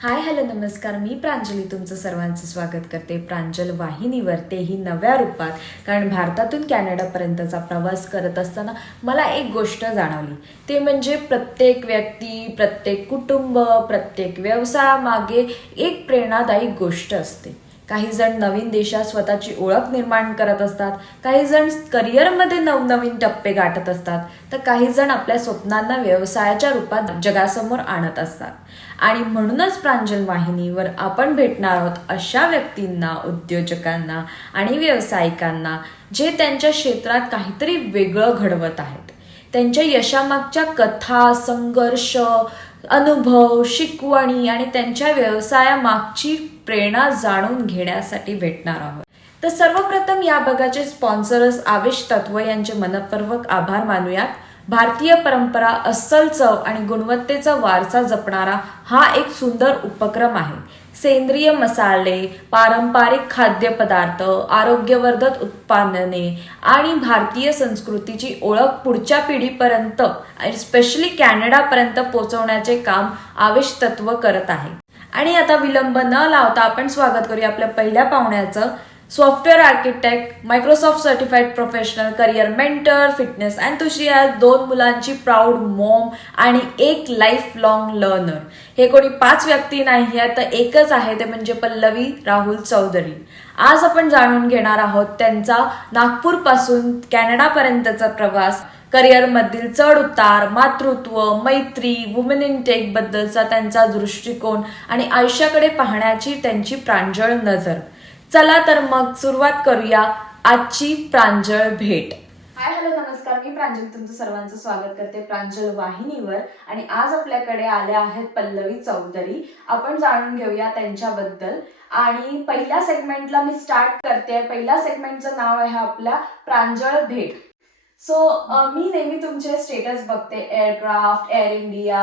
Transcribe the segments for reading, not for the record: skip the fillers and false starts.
Hi hello नमस्कार. मी प्रांजली तुमचं सर्वांचं स्वागत करते प्रांजल वाहिनीवर, तेही नव्या रूपात. कारण भारतातून कॅनडापर्यंतचा प्रवास करत असताना मला एक गोष्ट जाणवली, ते म्हणजे प्रत्येक व्यक्ती, प्रत्येक कुटुंब, प्रत्येक व्यवसायामागे एक प्रेरणादायी गोष्ट असते. काही जण नवीन देशात स्वतःची ओळख निर्माण करत असतात, काही जण करिअरमध्ये नवनवीन टप्पे गाठत असतात, तर काही जण आपल्या स्वप्नांना व्यवसायाच्या रूपात जगासमोर आणत असतात. आणि म्हणूनच प्रांजल वाहिनीवर आपण भेटणार आहोत अशा व्यक्तींना, उद्योजकांना आणि व्यावसायिकांना जे त्यांच्या क्षेत्रात काहीतरी वेगळं घडवत आहेत. त्यांच्या यशामागच्या कथा, संघर्ष, अनुभव, शिकवणी आणि त्यांच्या व्यवसायामागची प्रेरणा जाणून घेण्यासाठी भेटणार आहोत. तर सर्वप्रथम या भागाचे स्पॉन्सर्स आवेश तत्व यांचे मनपूर्वक आभार मानूयात. भारतीय परंपरा, अस्सल चव आणि गुणवत्तेचा वारसा जपणारा हा एक सुंदर उपक्रम आहे. सेंद्रिय मसाले, पारंपरिक खाद्यपदार्थ, आरोग्यवर्धक उत्पादने आणि भारतीय संस्कृतीची ओळख पुढच्या पिढीपर्यंत, स्पेशली कॅनडापर्यंत पोहोचवण्याचे काम आवेश तत्व करत आहे. आणि आता विलंब न लावता आपण स्वागत करूया आपल्या पहिल्या पाहुण्याचं. Software architect, Microsoft certified professional, career mentor, fitness enthusiast, 2 मुलांची प्राऊड मॉम आणि एक लाईफ लॉंग लर्नर. हे कोणी 5 व्यक्ती नाही आहे, तर एकच आहे, ते म्हणजे पल्लवी राहुल चौधरी. आज आपण जाणून घेणार आहोत त्यांचा नागपूरपासून कॅनडापर्यंतचा प्रवास, करिअरमधील चढ उतार, मातृत्व, मैत्री, वुमेन इन टेक बद्दलचा त्यांचा दृष्टिकोन आणि आयुष्याकडे पाहण्याची त्यांची प्रांजळ नजर. चला तर मग सुरुवात करूया आजची प्रांजळ भेट. हाय हॅलो नमस्कार. मी प्रांजल तुमचं सर्वांचं स्वागत करते प्रांजल वाहिनीवर. आणि आज आपल्याकडे आल्या आहेत पल्लवी चौधरी. आपण जाणून घेऊया त्यांच्याबद्दल. आणि पहिल्या सेगमेंटला मी स्टार्ट करते. पहिल्या सेगमेंटचं नाव आहे आपल्या प्रांजळ भेट. सो मी नेहमी तुमचे स्टेटस बघते, एअरक्राफ्ट, एअर इंडिया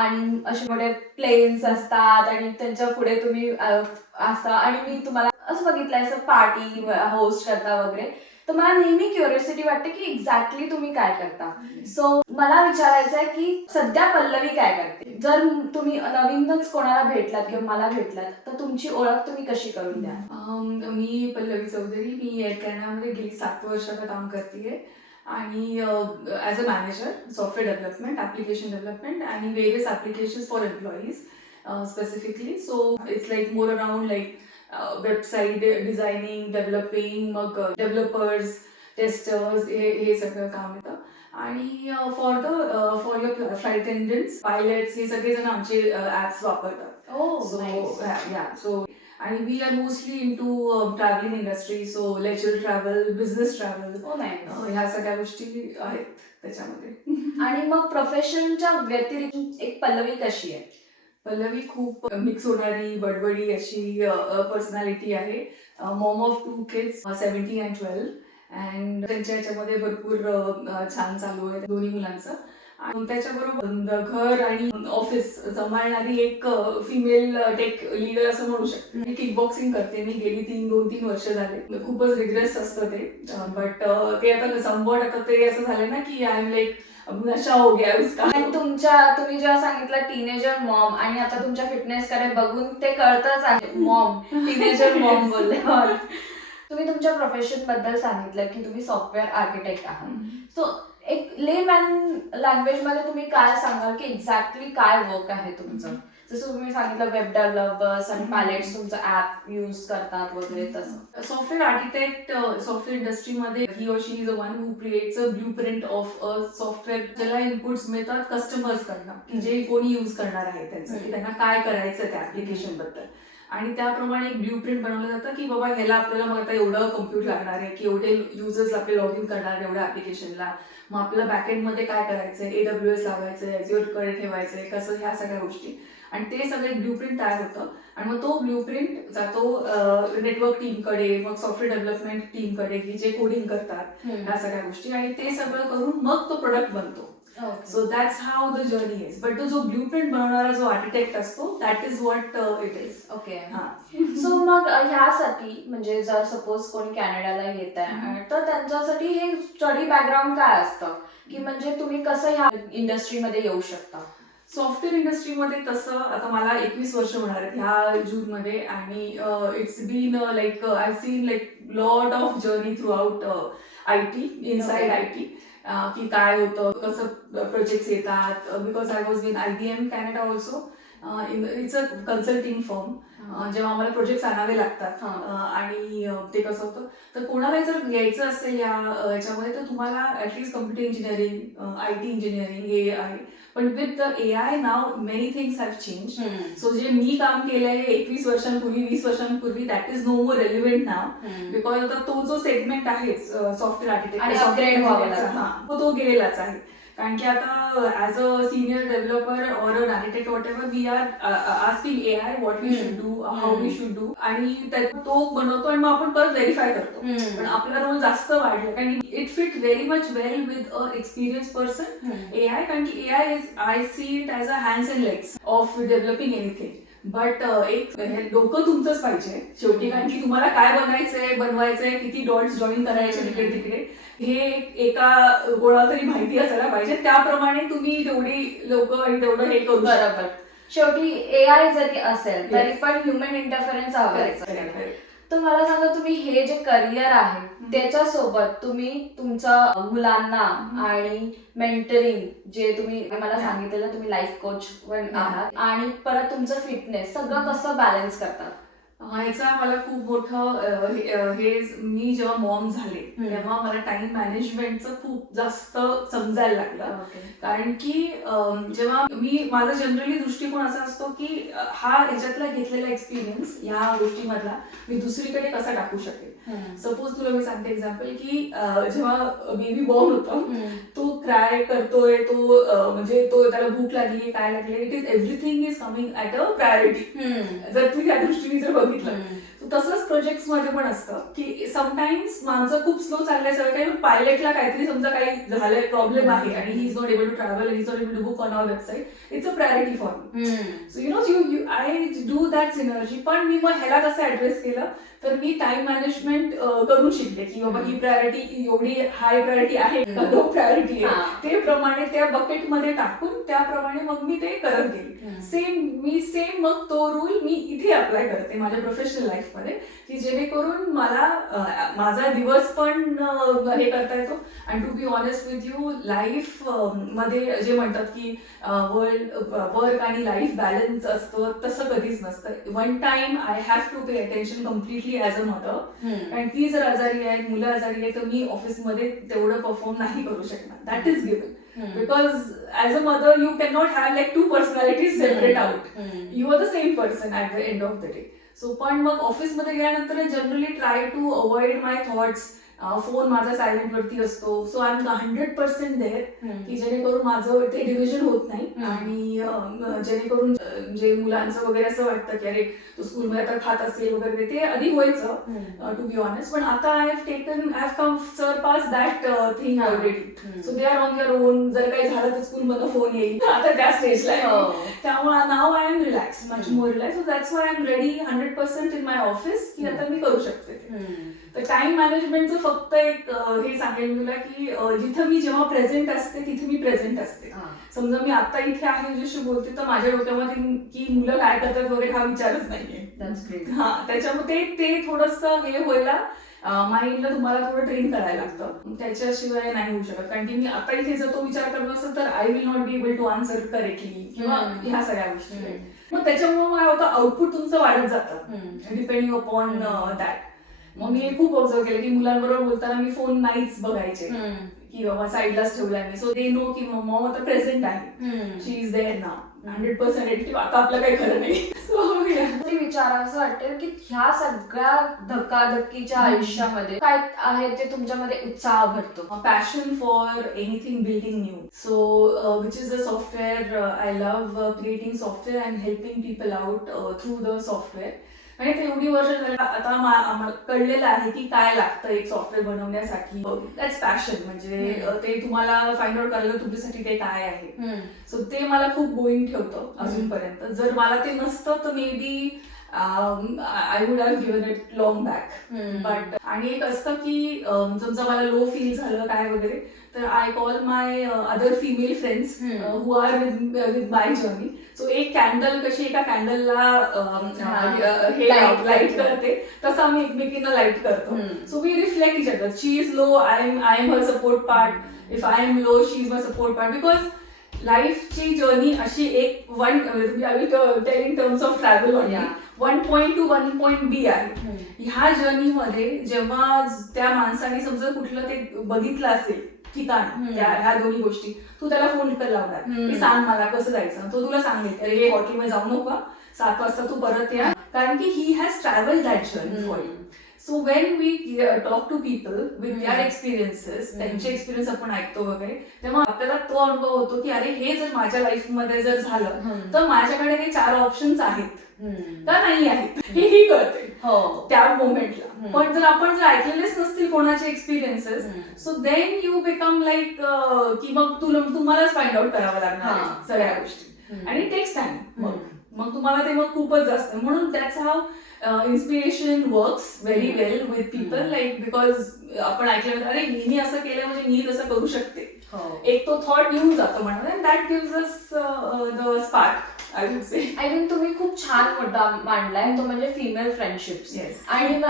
आणि असे मोठे प्लेन्स असतात आणि त्यांच्या पुढे तुम्ही असता. आणि मी तुम्हाला असं बघितलंय असं पार्टी होस्ट करता वगैरे. तर मला नेहमी क्युरिओसिटी वाटते की एक्झॅक्टली तुम्ही काय करता. सो मला विचारायचं आहे की सध्या पल्लवी काय करते. जर तुम्ही नवीनच कोणाला भेटलात किंवा मला भेटलात तर तुमची ओळख तुम्ही कशी करून द्या. मी पल्लवी चौधरी. मी एअर कॅनडामध्ये गेली 7 वर्षाचं काम करते आणि as a manager software development, application development आणि various applications for employees specifically. So it's like more around like website designing, developing, मग डेव्हलपर्स, टेस्टर्स, हे सगळं काम येतं. आणि for your flight attendants, pilots, हे सगळेजण आमचे ॲप्स वापरतात. सो आणि we are mostly into travelling industry, so leisure travel, business travel, ह्या सगळ्या गोष्टी आहेत त्याच्यामध्ये. आणि मग प्रोफेशनच्या व्यतिरिक्त एक पल्लवी कशी आहे. पल्लवी खूप मिक्स होणारी, बडबडी अशी पर्सनॅलिटी आहे. Maugham of 2 kids, 17 and 12. And त्यांच्या ह्याच्यामध्ये भरपूर छान चालू आहे दोन्ही मुलांचं. आणि त्याच्याबरोबर घर आणि ऑफिस सांभाळणारी एक फिमेल टेक लीडर असं म्हणू शकते. मी किक बॉक्सिंग करते. मी गेली 2-3 वर्ष झाले. खूपच रिग्रेस असतं ते, बट ते आता समवट आता ते असं झालं ना की आय एम लाईक नशा हो गया उसका. आणि तुम्ही जेव्हा सांगितलं टीनेजर मॉम, आणि आता तुमच्या फिटनेस कडे बघून ते कळतच आहे मॉम, टीनेजर मॉम बोलल्यावर. तुम्ही तुमच्या प्रोफेशन बद्दल सांगितलं की तुम्ही सॉफ्टवेअर आर्किटेक्ट आहात. सो एक लेमॅन लँग्वेज मध्ये तुम्ही काय सांगाल की एक्झॅक्टली काय वर्क आहे तुमचं. जसं तुम्ही सांगितलं वेब डेव्हलपर्स आणि पायलट्स तुमचं ऍप युज करतात वगैरे तसं. सॉफ्टवेअर आर्किटेक्ट सॉफ्टवेअर इंडस्ट्रीमध्ये he or she is a one who creates a blueprint of a software, ज्याला इनपुट्स मिळतात कस्टमर्स कडनं, की जे कोणी युज करणार आहे त्यांचं, की त्यांना काय करायचं त्या ऍप्लिकेशन बद्दल. आणि त्याप्रमाणे एक ब्ल्यू प्रिंट बनवलं जातं की बाबा ह्याला आपल्याला मग आता एवढं कम्प्युट लागणार आहे, की एवढे युजर्स आपले लॉग इन करणार आहे एवढ्या ऍप्लिकेशनला. मग आपल्या बॅकएंड मध्ये काय करायचंय, AWS लावायचंय, Azure कडे ठेवायचंय कसं, ह्या सगळ्या गोष्टी. आणि ते सगळे ब्ल्यू प्रिंट तयार होतं. आणि मग तो ब्ल्यू प्रिंट जातो नेटवर्क टीमकडे, मग सॉफ्टवेअर डेव्हलपमेंट टीमकडे, की जे कोडिंग करतात ह्या सगळ्या गोष्टी. आणि ते सगळं करून मग तो प्रोडक्ट बनतो. So that's how the journey is. But तो जो ब्ल्यू प्रिंट बनवणारा जो आर्किटेक्ट असतो, that is what it is. Okay. So मग ह्यासाठी म्हणजे जर सपोज कोणी कॅनडाला येत आहे तर त्यांच्यासाठी हे स्टडी बॅकग्राऊंड काय असतं, की म्हणजे तुम्ही कसं ह्या इंडस्ट्रीमध्ये येऊ शकता. सॉफ्टवेअर इंडस्ट्रीमध्ये तसं आता मला 21 वर्ष होणार आहेत ह्या जूनमध्ये आणि it's been like I seen like lot of journey throughout IT inside IT की काय होतं कसं प्रोजेक्ट्स येतात because I was in IBM Canada also it's a consulting firm जेव्हा आम्हाला प्रोजेक्ट आणावे लागतात आणि ते कसं होतं तर कोणाला जर घ्यायचं असेल याच्यामध्ये तर तुम्हाला at least computer engineering IT engineering हे आहे पण with the AI now many things have change so जे मी काम केलंय 21 वर्षांपूर्वी 20 वर्षांपूर्वी that is no more relevant now because आता तो जो सेगमेंट आहे सॉफ्टवेअर आणि आर्किटेक्ट upgrade व्हावं लागतं. तो गेलेलाच आहे कारण की आता as a senior developer or an architect whatever we are asking AI what we should do how we should do आणि तो बनवतो आणि मग आपण परत व्हेरीफाय करतो पण आपला रोल जास्त वाढला कारण it fit very much well with a experience person AI कारण की AI is I see it as a hands and legs of developing anything but एक डोकं तुमचंच पाहिजे शेवटी कारण की तुम्हाला काय बनवायचंय किती डॉट्स जॉईन करायचे तिकडे तिकडे हे एका कोणाला तरी माहिती असायला पाहिजे त्याप्रमाणे तुम्ही तेवढी लोक आणि तेवढं हे करू बरोबर शेवटी AI जरी असेल तरी पण ह्युमन इंटरफरन्स हवायचं शकता. तर मला सांगा तुम्ही हे जे करिअर आहे त्याच्यासोबत तुम्ही तुमच्या मुलांना आणि मेंटरिंग जे तुम्ही मला सांगितलेलं तुम्ही लाईफ कोच पण आहात आणि परत तुमचं फिटनेस सगळं कसं बॅलन्स करतात ह्याचा मला खूप मोठं हे मी जेव्हा मॉम झाले तेव्हा मला टाइम मॅनेजमेंटचं खूप जास्त समजायला लागलं कारण की जेव्हा माझा जनरली दृष्टिकोन असा असतो की हा ह्याच्यातला घेतलेला एक्सपिरियन्स या गोष्टीमधला मी दुसरीकडे कसा टाकू शकेल सपोज तुला मी सांगते एक्झाम्पल की जेव्हा बेबी बॉर्न होतो तो क्राय करतोय तो म्हणजे तो त्याला भूक लागली काय लागली it is everything is coming at a priority जर तू त्या दृष्टीने जर बघितलं तसंच प्रोजेक्ट्स मध्ये पण असतं की समटाइम्स माणसं खूप स्लो चाललंय सगळं काही पायलटला काहीतरी समजा काही झालंय प्रॉब्लेम आहे आणि he is not able to travel आणि is not able to book on our website it's a priority for me so you know I do that synergy पण मी मग ह्याला कसं ऍड्रेस केलं तर मी टाइम मॅनेजमेंट करून शिकले की बाबा ही प्रायोरिटी एवढी हाय प्रायोरिटी आहे का लो प्रायोरिटी आहे ते प्रमाणे त्या बकेटमध्ये टाकून त्याप्रमाणे मग मी ते करत गेले सेम मग तो रूल मी इथे अप्लाय करते माझ्या प्रोफेशनल लाईफ मध्ये की जेणेकरून मला माझा दिवस पण हे करता येतो आणि to be honest with you life मध्ये जे म्हणतात की वर्क आणि लाईफ बॅलन्स असतं तसं कधीच नसतं one time I have to pay attention completely as a mother आणि ती जर आजारी आहे मुलं आजारी आहे तर मी ऑफिसमध्ये तेवढं परफॉर्म नाही करू शकणार that is given because as a mother you can not have like two personalities separate out you are the same person at the end of the day so पण मग ऑफिसमध्ये गेल्यानंतर generally try to avoid my thoughts phone माझा silent वरती असतो so I am 100% there की जेणेकरून माझं ते डिव्हिजन होत नाही आणि जेणेकरून जे मुलांचं वगैरे असं वाटतं की अरे तो स्कूलमध्ये आता खात असेल वगैरे ते आधी व्हायचं टू बी ऑनेस्ट पण आता I have come surpass that thing already so they are on your own जर काही झालं तर स्कूलमधून फोन येईल आता त्या स्टेजला आहे त्यामुळे now I am relax much more relax so that's why I am ready 100% in my office की आता मी करू शकते तर टाइम मॅनेजमेंटचं फक्त एक हे सांगेल तुला की जिथं मी जेव्हा प्रेझेंट असते तिथे मी प्रेझेंट असते समजा मी आता इथे आहे तुझ्याशी बोलते तर माझ्या डोक्यामध्ये की मुलं काय करतात वगैरे हा विचारच नाहीये हा त्याच्यामुळे ते थोडंसं हे व्हायला माइंडला तुम्हाला थोडं ट्रेन करायला लागतं त्याच्याशिवाय नाही होऊ शकत कारण की मी आता इथे जर तो विचार करत असेल तर I will not be able to answer correctly किंवा ह्या सगळ्या गोष्टी मग त्याच्यामुळे काय होतं आउटपुट तुमचं वाढत जातं डिपेंडिंग अपॉन दॅट मग मी खूप ऑब्झर्व केलं की मुलांबरोबर बोलताना मी फोन नाहीच बघायचे की बाबा साईडलाच ठेवलाय मी सो दे नो की मॉम आता प्रेझेंट आहे शी इज देअर नाव 100% आता आपलं काही खरं नाही विचारावं वाटतं की ह्या सगळ्या धक्काधक्कीच्या आयुष्यामध्ये काय आहे ते तुमच्यामध्ये उत्साह भरतो passion for anything building new so which is a software I love creating software and helping people out through the software आणि ते एवढी वर्ष झाली आता आम्हाला कळलेलं आहे की काय लागतं एक सॉफ्टवेअर बनवण्यासाठी दॅट्स पॅशन म्हणजे ते तुम्हाला फाइंड आउट करायला तुमच्यासाठी ते काय आहे सो ते मला खूप गोईंग ठेवतं अजूनपर्यंत जर मला ते नसतं तर maybe I would have given it long back. But आणि एक असतं की समजा मला लो फील झालं काय वगैरे, तर I call my other female friends who are with my journey. So एक कॅन्डल कशी एका कॅन्डलला हे Light लाईट करते. करते, तसं आम्ही एकमेकींना लाईट करतो. So we reflect each other. She is low, I am her support part. If I am low, she is my support part. Because लाईफची जर्नी अशी एक I will tell in terms of travel on Yeah. 1 point to 1 point B आहे. ह्या जर्नीमध्ये जेव्हा त्या माणसाने समजा कुठलं ते बघितलं असेल ठिकाण, ह्या दोन्ही गोष्टी, तू त्याला फोन कर लावणार की सांग मला कसं जायचं. तो तुला सांगेल अरे हे हॉटेलमध्ये जाऊ नको, 7 वाजता तू परत या, कारण की he has travel that journey for you. So when we talk to people with their experiences, त्यांचे एक्सपिरियन्स आपण ऐकतो वगैरे, तेव्हा आपल्याला तो अनुभव होतो की अरे हे जर माझ्या लाईफमध्ये जर झालं तर माझ्याकडे हे 4 ऑप्शन्स आहेत का नाही आहेत, हेही कळते त्या मोमेंटला. पण जर आपण जर ऐकलेलेच नसतील कोणाचे experiences, so then you become like की मग तुम्हालाच फाइंड आउट करावं लागणार आहे सगळ्या गोष्टी, आणि टेक्स टाइम. मग तुम्हाला ते मग खूपच जास्त, म्हणून that's how inspiration works very well with people. Like because आपण ऐकल्यानंतर अरे मी असं केलं म्हणजे मी तसं करू शकते, एक तो थॉट येऊन जातो म्हणून, and that gives us the spark. I would say. I think तुम्ही खूप छान मुद्दा मांडलाय, तो म्हणजे फिमेल फ्रेंडशिप्स. Yes. आणि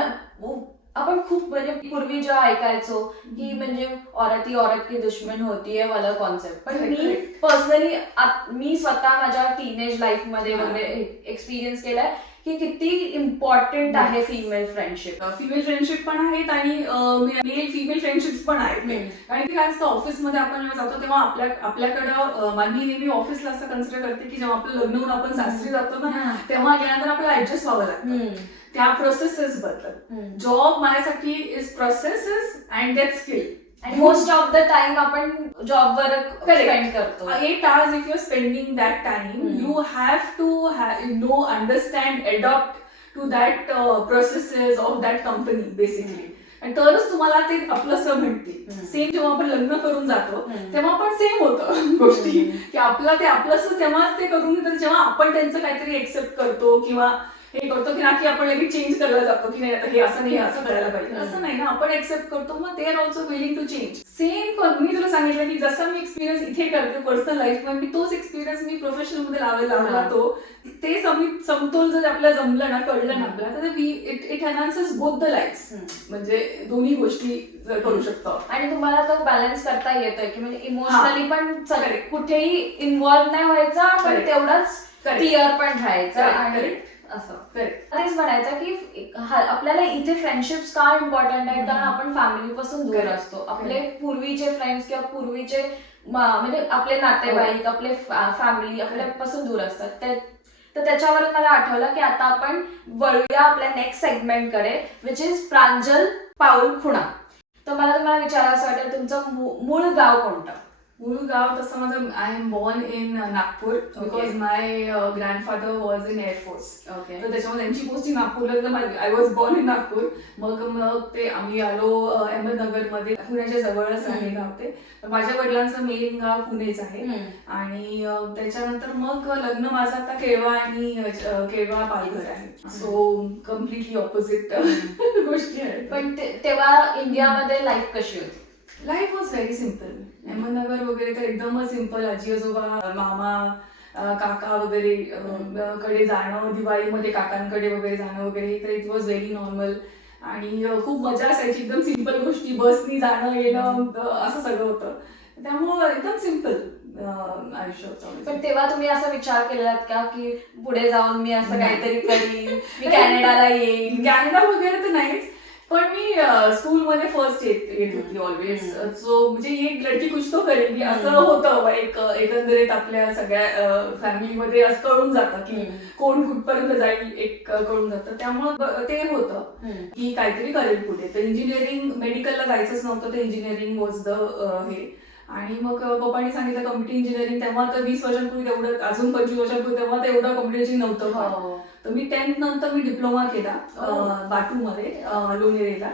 आपण खूप म्हणजे पूर्वी जेव्हा ऐकायचो की म्हणजे औरत ही औरत की दुश्मन होती है वाला कॉन्सेप्ट, पण मी पर्सनली मी स्वतः माझ्या टीनेज लाईफ मध्ये वगैरे एक्सपिरियन्स केलाय की किती इम्पॉर्टंट आहे फिमेल फ्रेंडशिप. फिमेल फ्रेंडशिप पण आहेत आणि मेल फिमेल फ्रेंडशिप पण आहेत. कारण की काय असतं, ऑफिसमध्ये आपण जेव्हा जातो तेव्हा आपल्याकडं मी नेहमी ऑफिसला असं कन्सिडर करते की जेव्हा आपलं लग्न होऊन आपण सासरी जातो ना, तेव्हा गेल्यानंतर आपल्याला ऍडजस्ट व्हावं लागतं त्या प्रोसेसेस बद्दल. जॉब माझ्यासाठी is processes and that skill. आणि मोस्ट ऑफ द टाइम आपण जॉबवर स्पेंड करतो. 8 hours if you're spending that time, you have to understand, adopt to that processes of that company basically. आणि तरच तुम्हाला ते आपलंसं म्हणतील. सेम जेव्हा आपण लग्न करून जातो तेव्हा पण सेम होतं गोष्टी, की आपलं ते आपलंसं तेव्हाच ते करून घेतात जेव्हा आपण त्यांचं काहीतरी एक्सेप्ट करतो किंवा हे करतो, की ना की आपण लगेच चेंज करायला जातो की नाही आता हे असं नाही, असं करायला पाहिजे. असं नाही ना, आपण एक्सेप्ट करतो, मग they are also willing to change. Same मी तुला सांगितलं की जसा मी एक्सपिरियन्स इथे करते पर्सनल लाईफमध्ये, मी तोच एक्सपिरियन्स मी प्रोफेशनल मध्ये लावला. तो ते समतोल जर आपल्याला जमलं ना, कळलं ना आपल्याला, तर इट एनहान्सेस बोथ द लाईफ्स. म्हणजे दोन्ही गोष्टी करू शकतो. आणि तुम्हाला तो बॅलन्स करता येतोय की म्हणजे इमोशनली पण कुठेही इन्व्हॉल्व्ह नाही व्हायचा, पण तेवढाच क्लिअर पण राहायचं. आणि असं तेच म्हणायचं की आपल्याला इथे फ्रेंडशिप्स का इम्पॉर्टंट आहेत, कारण आपण फॅमिली पासून दूर असतो. आपले पूर्वीचे फ्रेंड्स किंवा पूर्वीचे म्हणजे आपले नातेवाईक, आपले फॅमिली आपल्यापासून दूर असतात. तर त्याच्यावर मला आठवलं की आता आपण वळूया आपल्या नेक्स्ट सेगमेंट कडे, विच इज प्रांजल पाऊल खुणा. तर मला तुम्हाला विचारायचं वाटेल, तुमचं मूळ गाव कोणतं? मूळ गाव तसं माझं, I am born in Nagpur because my grandfather was in air force. तर त्याच्यामुळे त्यांची पोस्टिंग नागपूरला, I was born in Nagpur. मग ते आम्ही आलो अहमदनगरमध्ये, पुण्याच्या जवळच आहे गाव ते. माझ्या वडिलांचं मेन गाव पुणेच आहे. आणि त्याच्यानंतर मग लग्न माझं आता केळवा आणि केळवा पालघर आहे. सो कम्प्लिटली ऑपोजिट गोष्टी आहेत. पण तेव्हा इंडियामध्ये लाईफ कशी होती? Life was very simple. Ahmednagar वगैरे तर एकदमच सिम्पल. आजी आजोबा, मामा, काका वगैरे कडे जाणं, दिवाळीमध्ये काकांकडे वगैरे जाणं वगैरे, तर इट वॉज व्हेरी नॉर्मल. आणि खूप मजा असायची, एकदम सिम्पल गोष्टी, बसनी जाणं येणं असं सगळं होतं. त्यामुळं एकदम सिम्पल आयुष्य होतं. पण तेव्हा तुम्ही असा विचार केलात का की पुढे जाऊन मी असं काहीतरी करीन, मी कॅनडाला येईन? कॅनडा वगैरे तर नाहीच, पण मी स्कूलमध्ये फर्स्ट येत होती ऑलवेज. सो म्हणजे एक लडकी कुछ तो करेगी असं होतं. एकंदरीत आपल्या सगळ्या फॅमिलीमध्ये असं कळून जातं की कोण कुठपर्यंत जाईल, एक कळून जातं. त्यामुळं ते होतं की काहीतरी करेल पुढे. तर इंजिनिअरिंग, मेडिकलला जायचंच नव्हतं, तर इंजिनिअरिंग वॉज द हे. आणि मग पप्पांनी सांगितलं कम्प्युटर इंजिनिअरिंग. तेव्हा तर 20 वर्षांपूर्वी तेवढं, अजून 25 वर्षांपूर्वी तेव्हा तेवढं कम्प्युटर इंजिनिअरिंग नव्हतं. तर मी 10th नंतर मी डिप्लोमा केला बाटूमध्ये, लोणेरेला.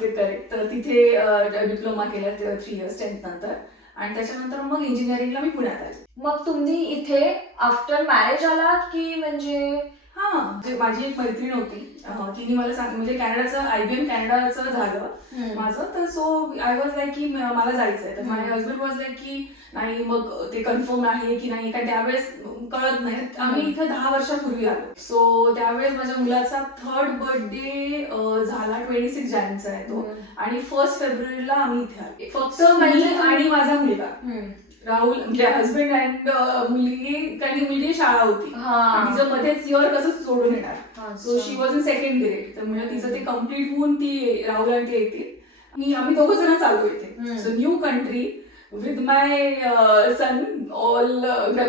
ते करेक्ट. तर तिथे डिप्लोमा केला 3 years 10th नंतर. आणि त्याच्यानंतर मग इंजिनिअरिंगला मी पुण्यात आले. मग तुम्ही इथे आफ्टर मॅरेज आलात की म्हणजे हा म्हणजे माझी एक मैत्रीण होती, तिने मला म्हणजे कॅनडाचं IBM कॅनडाचं झालं माझं, तर सो आय वॉज लाईक की मला जायचंय, तर माझे हजबंड वॉज लाईक की नाही मग ते कन्फर्म आहे की नाही, कारण त्यावेळेस कळत नाही. आम्ही इथे 10 वर्षापूर्वी आलो, सो त्यावेळेस माझ्या मुलाचा 3rd बर्थडे झाला, 26 जानेचा आहे तो, आणि 1 फेब्रुवारीला आम्ही इथे आलो. फक्त मी आणि माझा मुलगा राहुल, म्हणजे हजबंड अँड मुलगी, कारण की मुलगी शाळा होती, तिचं मध्येच इयर कसं सोडून येणार, so she was in 2nd grade, तर म्हणजे तिचं ते कम्प्लीट होऊन ती राहुल आणि ते येतील, आम्ही 2 जण चालू इथे. So new country with my son, all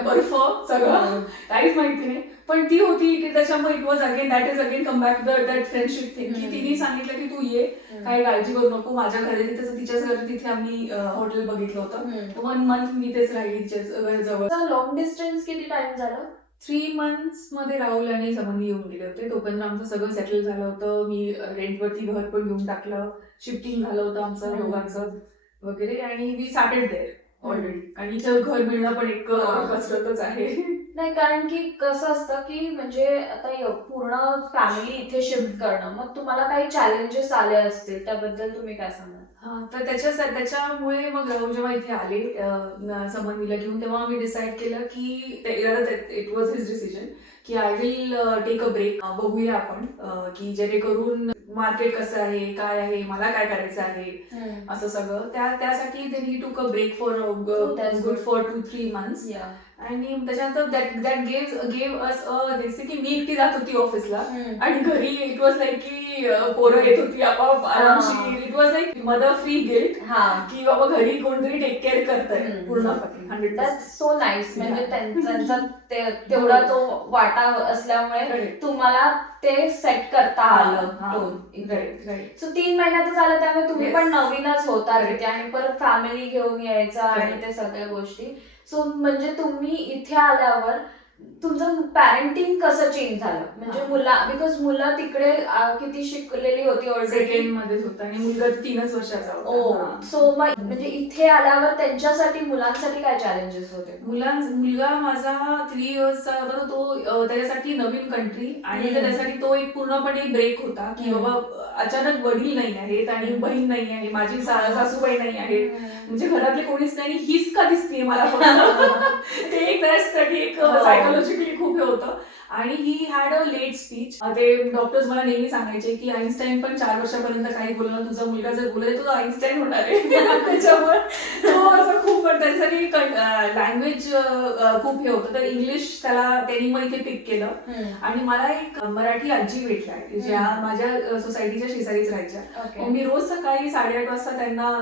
बर्फ सगळं काहीच माहिती नाही, पण ती होती की त्याच्यामुळे it was again that is again come back that friendship thing, की तिने सांगितलं की तू ये, काही काळजी करू नको, माझ्या घरी तिथं तिच्याच घरी तिथे आम्ही हॉटेल बघितलं होतं, 1 मंथ मी तेच राहिली जवळ. लॉंग डिस्टन्स किती टाइम झालं? 3 months मध्ये राहुल आणि समन येऊन गेले होते, तोपर्यंत आमचं सगळं सेटल झालं होतं, मी रेंटवरती घर पण घेऊन टाकलं, शिफ्टिंग झालं होतं आमचं दोघांचं वगैरे, आणि वी स्टार्टेड देअर ऑलरेडी, आणि इथं घर मिळणं पण एक कसरतच आहे. नाही, कारण की कसं असतं की म्हणजे आता पूर्ण फॅमिली इथे शिफ्ट करणं, मग तुम्हाला काही चॅलेंजेस आले असतील, त्याबद्दल तुम्ही काय सांगाल? तर त्याच्यामुळे मग राहुल जेव्हा इथे आले समन्वीला घेऊन, तेव्हा आम्ही डिसाईड केलं की इट वॉज हिज डिसिजन की I will take a break, बघूया आपण की जेणेकरून मार्केट कसं आहे, काय आहे, मला काय करायचं आहे, असं सगळं. त्यासाठी दे नी took a break for good for 2-3 months, आणि त्याच्यानंतर दॅट गेव अस जसे की मी एकटी जात होती ऑफिसला, आणि घरी इट वॉज लाईक की पोरं येत होती आपोआप आरामशीर, it was like mother free guilt, की बाबा घरी कोणतरी टेक केअर करताय पूर्णपणे 100%. सो नाईस, म्हणजे त्यांचा तेवढा तो वाटा असल्यामुळे तुम्हाला ते सेट करता आलं. सो 3 महिन्यातच आलं, त्यामुळे तुम्ही पण नवीनच होता तिथे, आणि परत फॅमिली घेऊन यायचं आणि ते सगळ्या गोष्टी. सो म्हणजे तुम्ही इथे आल्यावर तुमचं पॅरेंटिंग कसं चेंज झालं, म्हणजे बिकॉज मुलं तिकडे किती शिकलेली होती ऑलरेडी, 2nd मध्येच होता, आणि मुलगा 3च वर्षाचा होता. सो मग म्हणजे इथे आल्यावर त्यांच्यासाठी मुलांसाठी काय चॅलेंजेस होते? मुलगा माझा 3 yearsचा होता, तर तो त्याच्यासाठी नवीन कंट्री, आणि त्याच्यासाठी तो एक पूर्णपणे ब्रेक होता, की बाबा अचानक वडील नाही आहेत आणि बहीण नाही आहे, माझी सासूबाई नाही आहे, म्हणजे घरातले कोणीच नाही, हीच का दिसते मला फक्त. ते एक त्याच्यासाठी एक सायकोलॉजिकली खूप हे होतं. आणि he had a late speech. ते डॉक्टर्स मला नेहमी सांगायचे की आईन्स्टाईन पण 4 वर्षापर्यंत काही बोलला, तुझा मुलगा जर बोलला तो आईन्स्टाईन होणार आहे. त्याच्यामुळे तो असं खूप, त्याच्यासाठी लँग्वेज खूप हे होतं, तर इंग्लिश त्यांनी मग इथे पिक केलं. आणि मला एक मराठी आजी भेटल्या, ज्या माझ्या सोसायटीच्या शेजारीच राहायच्या. मग मी रोज सकाळी 8:30 वाजता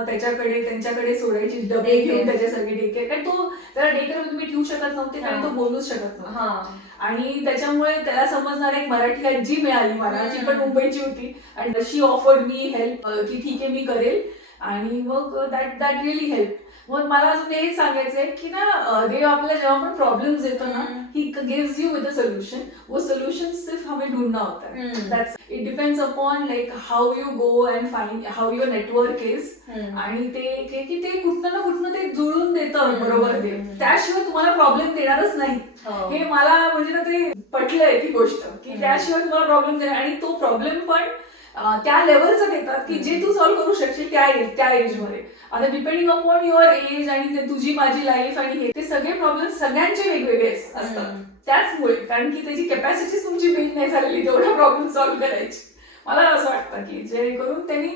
त्यांच्याकडे सोडायची, डबे घेऊन त्याच्यासाठी डे केअर, कारण तो त्याला डे केअर तुम्ही ठेवू शकत नव्हते, कारण तो बोलूच शकत नव्हता, आणि त्याच्यामुळे त्याला समजणार एक मराठी आजी मिळाली मला, ती पण मुंबईची होती, आणि शी ऑफर्ड मी हेल्प, की ठीक आहे मी करेल, आणि मग दॅट रिअली हेल्प. मग मला अजून हेच सांगायचंय की ना, देव आपल्याला जेव्हा पण प्रॉब्लेम्स येतो ना, he gives you with a solution. वो सोल्यूशन सिर्फ हमें ढूंढना होता है. That's it depends upon like how you go and find how your network is, आणि ते कुठनं ना कुठनं ते जुळून देतं बरोबर ते, त्याशिवाय तुम्हाला प्रॉब्लेम देणारच नाही. हे मला म्हणजे ना ते पटलंय ती गोष्ट, की त्याशिवाय तुम्हाला प्रॉब्लेम देणार, आणि तो प्रॉब्लेम पण त्या लेवलचं देतात की जे तू सॉल्व्ह करू शकशील त्या एजमध्ये. आता डिपेंडिंग अपॉन युअर एज आणि तुझी माझी लाईफ, आणि ते सगळे प्रॉब्लेम सगळ्यांचे वेगवेगळे असतात, त्याचमुळे, कारण की त्याची कॅपॅसिटीच तुमची बिल्ड नाही झालेली तेवढा प्रॉब्लेम सॉल्व्ह करायची. मला असं वाटतं की जेणेकरून त्यांनी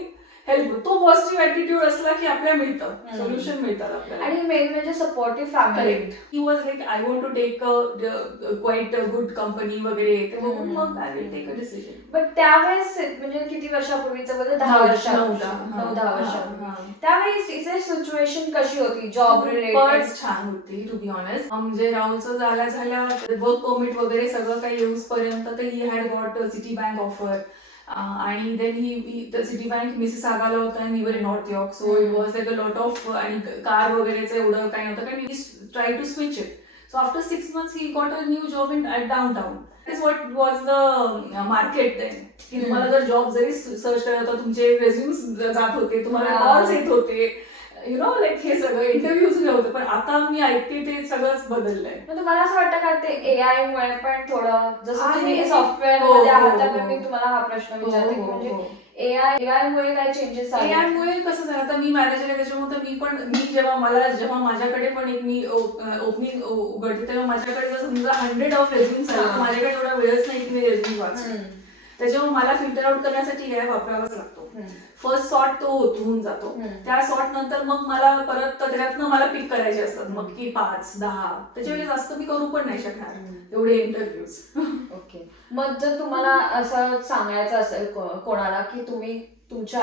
हेल्प, तो पॉझिटिव्ह ऍटिट्यूड असला की आपल्याला मिळतं, सोल्युशन मिळतात आपल्याला. आणि मेन म्हणजे supportive family. He was like I want to take quite good company वगैरे, ते बघून मग I will take a decision. But त्यावेळेस म्हणजे किती वर्षापूर्वीचं बोलतो, 10 9-10 वर्षापूर्वी, त्यावेळेस इथे सिच्युएशन कशी होती जॉब रिलेटेड? छान होती टू बी ऑनेस्ट. म्हणजे राहुलचं झाल्या वर्क परमिट वगैरे सगळं काही येऊसपर्यंत तर he had got Citi bank offer, आणि देन ही सिटी बँक मिसिसागाला होता, आणि we were in North York, so it was like a lot of, आणि कार वगैरेचं एवढं काही नव्हतं, कारण we try to switch it. So after 6 months he got a new job in downtown. That is what was the market then. की तुम्हाला जर job जरी सर्च करत होता, तुमचे रेझ्युम्स जात होते, तुम्हाला कॉल्स येत होते, यु नो लाईक हे सगळं इंटरव्ह्यूज होतं, पण आता मी ऐकते ते सगळंच बदललंय. मग तुम्हाला असं वाटतं का ते AI मुळे पण थोडं, जसं आहे. तुम्ही सॉफ्टवेअर हो, मध्ये हो, आहात हो. त्यामुळे मी तुम्हाला हा प्रश्न हो, विचारते की हो, म्हणजे हो. AI मुळे काय चेंजेस झाले? AI मुळे कसं झालं, आता मी मॅनेजर आहे त्याच्यामुळे तर मी जेव्हा माझ्याकडे पण एक मी ओपनिंग उघडते तेव्हा माझ्याकडे जर समजा 100 ऑफ रेझ्युम्स आले, तर माझ्याकडे एवढा वेळच नाही की मी रेझ्युम वाचेन. त्याच्यामुळे मला फिल्टर आउट करण्यासाठी AI वापरावाच लागतो. फर्स्ट सॉर्ट तो होऊन जातो. त्या सॉर्ट नंतर मग मला परत त्याच्यातनं मला पिक करायचे असतात, मग की 5-10 त्याच्यावेळी जास्त मी करू पण नाही शकणार एवढे इंटरव्ह्यूज. ओके. मग जर तुम्हाला असं सांगायचं असेल कोणाला की तुम्ही तुमच्या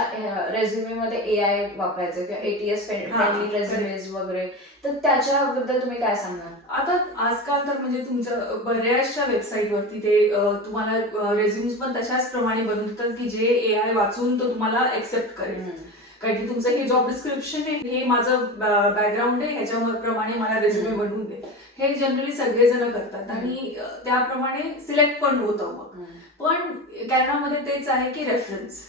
रेझ्युमे मध्ये AI वापरायचं किंवा ATS फ्रेंडली रेझ्युमेज वगैरे, तर त्याच्याबद्दल तुम्ही काय सांगणार? आता आजकाल तर म्हणजे तुमच्या बऱ्याचशा वेबसाईटवरती ते तुम्हाला रेझ्युम्स पण तशाच प्रमाणे बनवून देतात की जे AI वाचून तो तुम्हाला एक्सेप्ट करेल. कारण की तुमचं हे जॉब डिस्क्रिप्शन आहे, हे माझं बॅकग्राऊंड आहे, ह्याच्याप्रमाणे मला रेझ्युमे बनवून दे. हे जनरली सगळेजण करतात आणि त्याप्रमाणे सिलेक्ट पण होतं मग. पण कॅनडामध्ये तेच आहे की रेफरन्स,